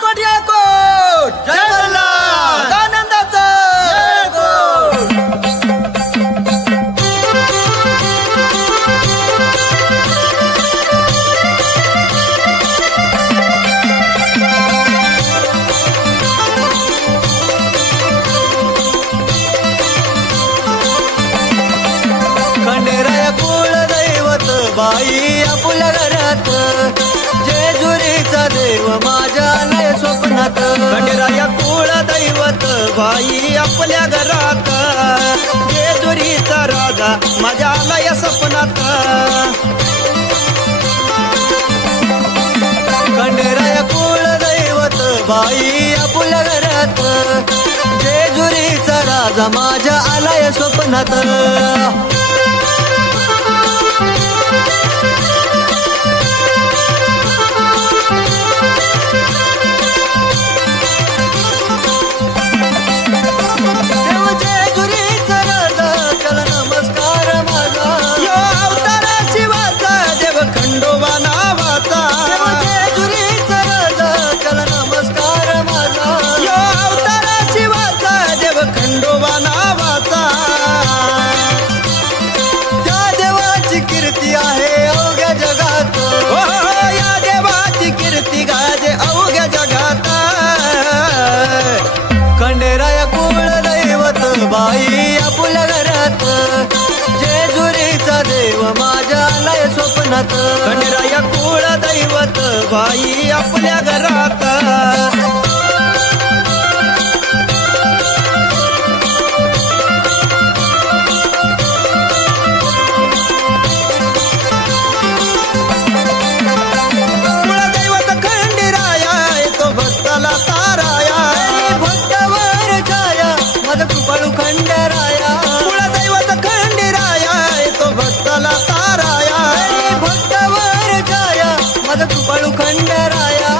येळकोट येळकोट जय मल्हार आनंदाचं खंडेराया कुळ दैवत बाई आपल्या घरात जेजुरीचा देव माझ्या आलाय स्वप्नात खंडेराया कुळ दैवत बाई आपल्या घरात जेजुरीचा राजा माझ्या आलाय स्वप्नात खंडेराया कुळ दैवत बाई आपल्या घरात जेजुरीचा राजा माझ्या आलाय स्वप्नात खंडेराया कुळ दैवत बाई आपल्या घरात जेजुरीचा देव माझ्या आलाय स्वप्नात खंडेराया कुळ दैवत बाई आपल्या घरात कुळदैवत खंडेराया तो भक्ताला ताराया भक्तावर छाया माझा कृपाळू खंडेराया कुळदैवत खंडेराया तो भक्ताला ताराया भक्तावर छाया माझा कृपाळू खंडेराया